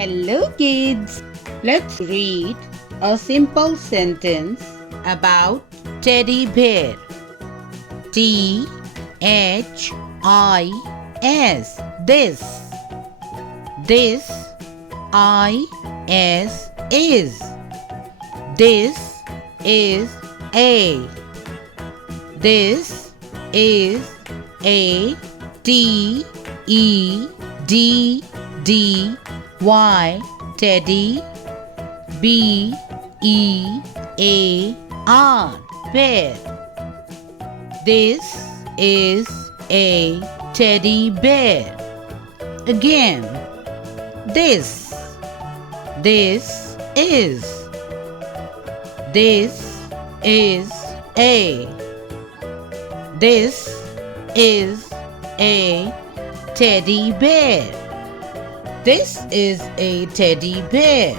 Hello kids! Let's read a simple sentence about teddy bear. T-H-I-S. This. This. I-S is. This is a. This is a. T-E-D-D-Y. Teddy. B-E-A-R. Bear. This is a teddy bear. Again. This. This is. This is a. This is a teddy bear. This is a teddy bear.